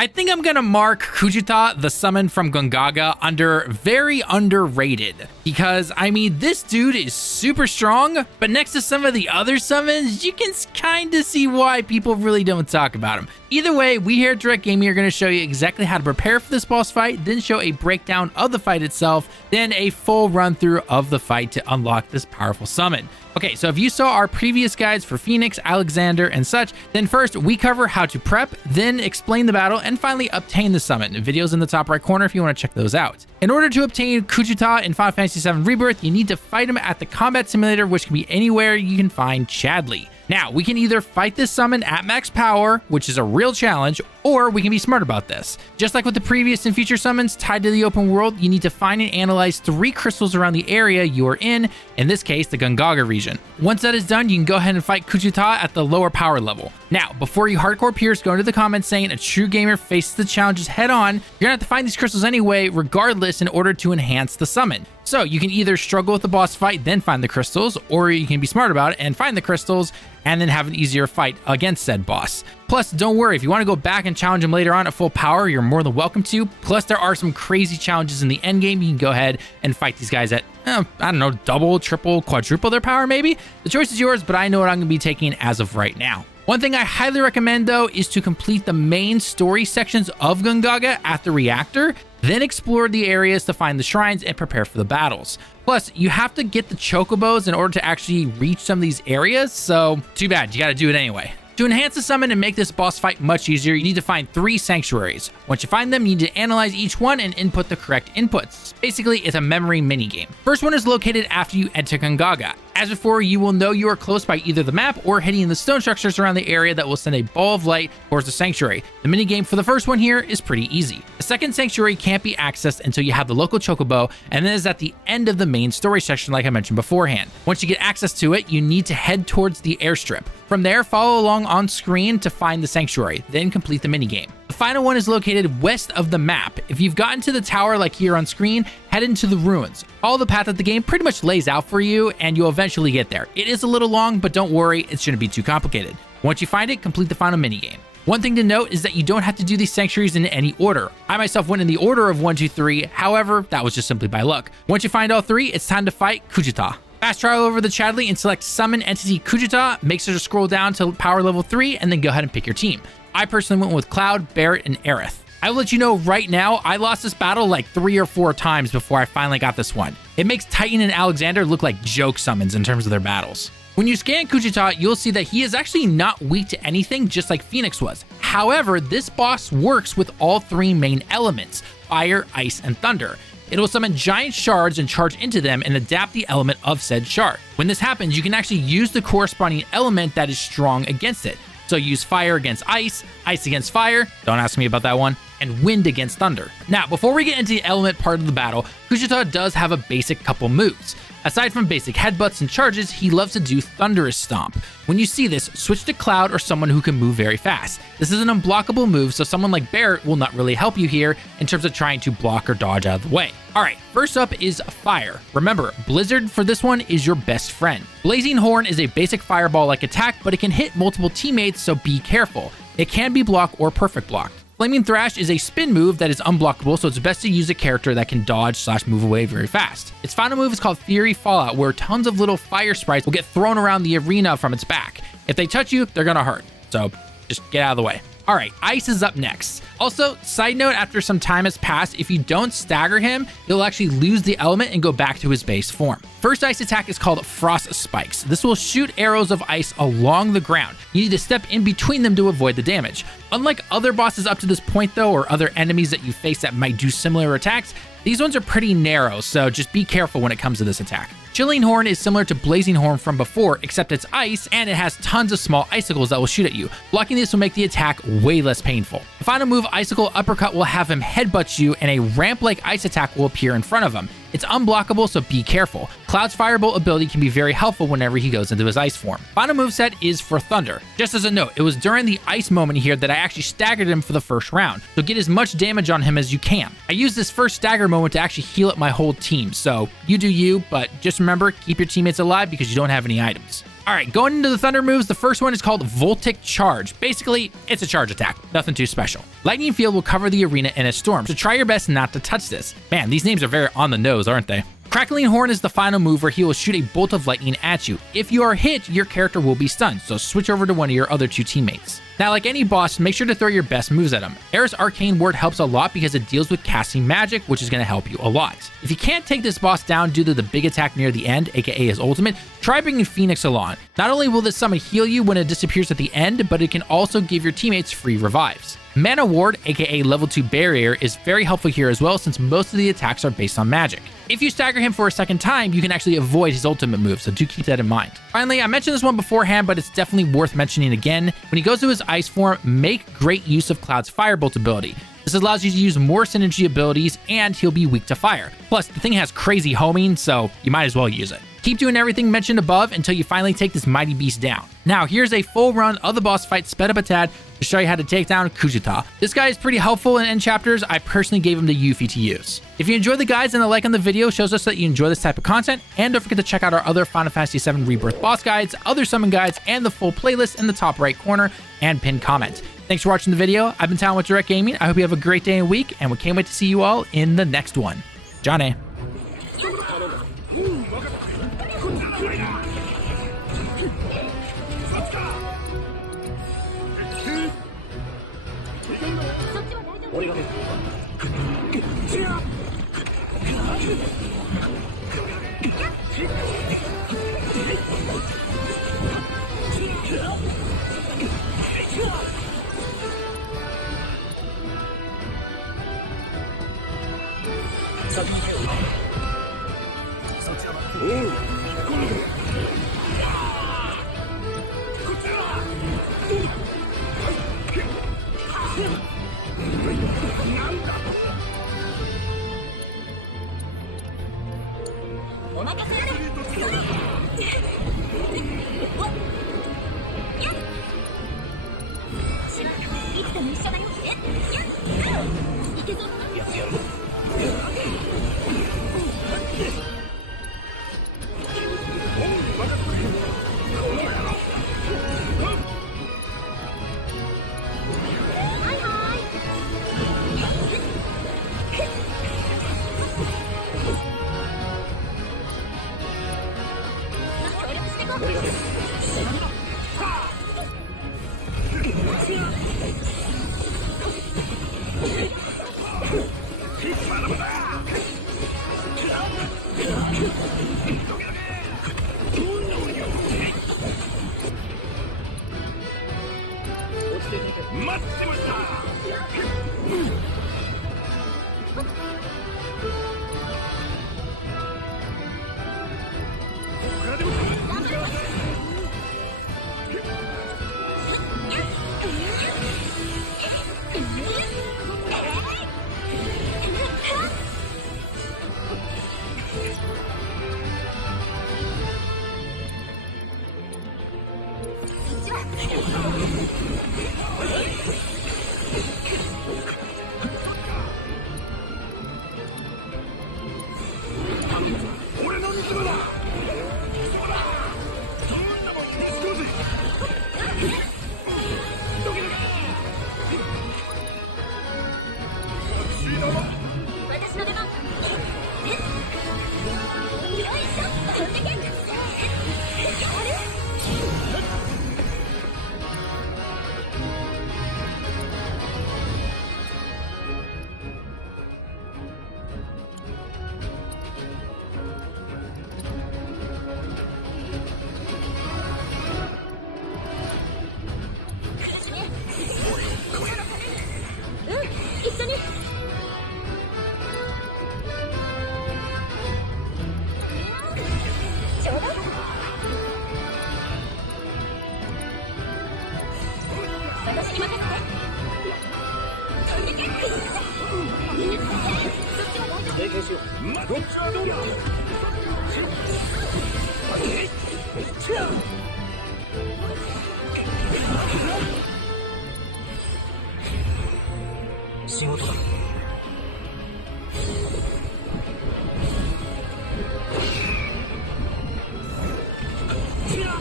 I think I'm gonna mark Kujata, the summon from Gongaga, under very underrated, because I mean, this dude is super strong, but next to some of the other summons, you can kind of see why people really don't talk about him. Either way, we here at Direct Gaming are going to show you exactly how to prepare for this boss fight, then show a breakdown of the fight itself, then a full run through of the fight to unlock this powerful summon. Okay, so if you saw our previous guides for Phoenix, Alexander, and such, then first we cover how to prep, then explain the battle, and finally obtain the summon. Videos in the top right corner if you want to check those out. In order to obtain Kujata in Final Fantasy VII Rebirth, you need to fight him at the combat simulator, which can be anywhere you can find Chadley. Now, we can either fight this summon at max power, which is a real challenge, or we can be smart about this. Just like with the previous and future summons tied to the open world, you need to find and analyze 3 crystals around the area you are in this case, the Gongaga region. Once that is done, you can go ahead and fight Kujata at the lower power level. Now, before you hardcore peers go into the comments saying a true gamer faces the challenges head on, you're gonna have to find these crystals anyway, regardless, in order to enhance the summon. So you can either struggle with the boss fight, then find the crystals, or you can be smart about it and find the crystals and then have an easier fight against said boss. Plus, don't worry, if you want to go back and challenge him later on at full power, you're more than welcome to. Plus, there are some crazy challenges in the end game. You can go ahead and fight these guys at, I don't know, double, triple, quadruple their power maybe? The choice is yours, but I know what I'm going to be taking as of right now. One thing I highly recommend though is to complete the main story sections of Gongaga at the reactor, then explore the areas to find the shrines and prepare for the battles. Plus, you have to get the chocobos in order to actually reach some of these areas, so too bad, you gotta do it anyway. To enhance the summon and make this boss fight much easier, you need to find 3 sanctuaries. Once you find them, you need to analyze each one and input the correct inputs. Basically, it's a memory minigame. First one is located after you enter Gongaga. As before, you will know you are close by either the map or hitting the stone structures around the area that will send a ball of light towards the sanctuary. The minigame for the first one here is pretty easy. The second sanctuary can't be accessed until you have the local chocobo, and then is at the end of the main story section like I mentioned beforehand. Once you get access to it, you need to head towards the airstrip. From there, follow along on screen to find the sanctuary, then complete the minigame. The final one is located west of the map. If you've gotten to the tower like here on screen, head into the ruins. Follow the path that the game pretty much lays out for you, and you'll eventually get there. It is a little long, but don't worry, it shouldn't be too complicated. Once you find it, complete the final minigame. One thing to note is that you don't have to do these sanctuaries in any order. I myself went in the order of 1, 2, 3, however, that was just simply by luck. Once you find all 3, it's time to fight Kujata. Fast travel over the Chadley and select Summon Entity Kujata, make sure to scroll down to power level 3, and then go ahead and pick your team. I personally went with Cloud, Barret, and Aerith. I will let you know right now, I lost this battle like 3 or 4 times before I finally got this one. It makes Titan and Alexander look like joke summons in terms of their battles. When you scan Kujata, you'll see that he is actually not weak to anything, just like Phoenix was. However, this boss works with all 3 main elements, fire, ice, and thunder. It will summon giant shards and charge into them and adapt the element of said shard. When this happens, you can actually use the corresponding element that is strong against it. So use fire against ice, ice against fire, don't ask me about that one, and wind against thunder. Now, before we get into the element part of the battle, Kujata does have a basic couple moves. Aside from basic headbutts and charges, he loves to do Thunderous Stomp. When you see this, switch to Cloud or someone who can move very fast. This is an unblockable move, so someone like Barret will not really help you here in terms of trying to block or dodge out of the way. Alright, first up is Fire. Remember, Blizzard for this one is your best friend. Blazing Horn is a basic fireball-like attack, but it can hit multiple teammates, so be careful. It can be blocked or perfect blocked. Flaming Thrash is a spin move that is unblockable, so it's best to use a character that can dodge/move away very fast. Its final move is called Fury Fallout, where tons of little fire sprites will get thrown around the arena from its back. If they touch you, they're gonna hurt, so just get out of the way. Alright, Ice is up next. Also, side note, after some time has passed, if you don't stagger him, he'll actually lose the element and go back to his base form. First ice attack is called Frost Spikes. This will shoot arrows of ice along the ground. You need to step in between them to avoid the damage. Unlike other bosses up to this point though, or other enemies that you face that might do similar attacks, these ones are pretty narrow, so just be careful when it comes to this attack. Chilling Horn is similar to Blazing Horn from before, except it's ice and it has tons of small icicles that will shoot at you. Blocking this will make the attack way less painful. The final move, Icicle Uppercut, will have him headbutt you and a ramp-like ice attack will appear in front of him. It's unblockable, so be careful. Cloud's Firebolt ability can be very helpful whenever he goes into his ice form. Final moveset is for Thunder. Just as a note, it was during the ice moment here that I actually staggered him for the first round, so get as much damage on him as you can. I used this first stagger moment to actually heal up my whole team, so you do you, but just remember, keep your teammates alive because you don't have any items. All right, going into the thunder moves, the first one is called Voltic Charge. Basically, it's a charge attack, nothing too special. Lightning Field will cover the arena in a storm, so try your best not to touch this. Man, these names are very on the nose, aren't they? Crackling Horn is the final move where he will shoot a bolt of lightning at you. If you are hit, your character will be stunned, so switch over to one of your other 2 teammates. Now, like any boss, make sure to throw your best moves at him. Air's Arcane Word helps a lot because it deals with casting magic, which is going to help you a lot. If you can't take this boss down due to the big attack near the end, aka his ultimate, try bringing Phoenix along. Not only will this summon heal you when it disappears at the end, but it can also give your teammates free revives. Mana Ward, aka level 2 barrier, is very helpful here as well since most of the attacks are based on magic. If you stagger him for a second time, you can actually avoid his ultimate move, so do keep that in mind. Finally, I mentioned this one beforehand, but it's definitely worth mentioning again. When he goes to his ice form, make great use of Cloud's Firebolt ability. This allows you to use more synergy abilities, and he'll be weak to fire. Plus, the thing has crazy homing, so you might as well use it. Keep doing everything mentioned above until you finally take this mighty beast down. Now, here's a full run of the boss fight sped up a tad to show you how to take down Kujata. This guy is pretty helpful in end chapters. I personally gave him to Yuffie to use. If you enjoyed the guides and a like on the video shows us that you enjoy this type of content, and don't forget to check out our other Final Fantasy VII Rebirth boss guides, other summon guides, and the full playlist in the top right corner and pinned comment. Thanks for watching the video. I've been Talon with Direct Gaming. I hope you have a great day and week, and we can't wait to see you all in the next one. Johnny.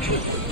Yeah.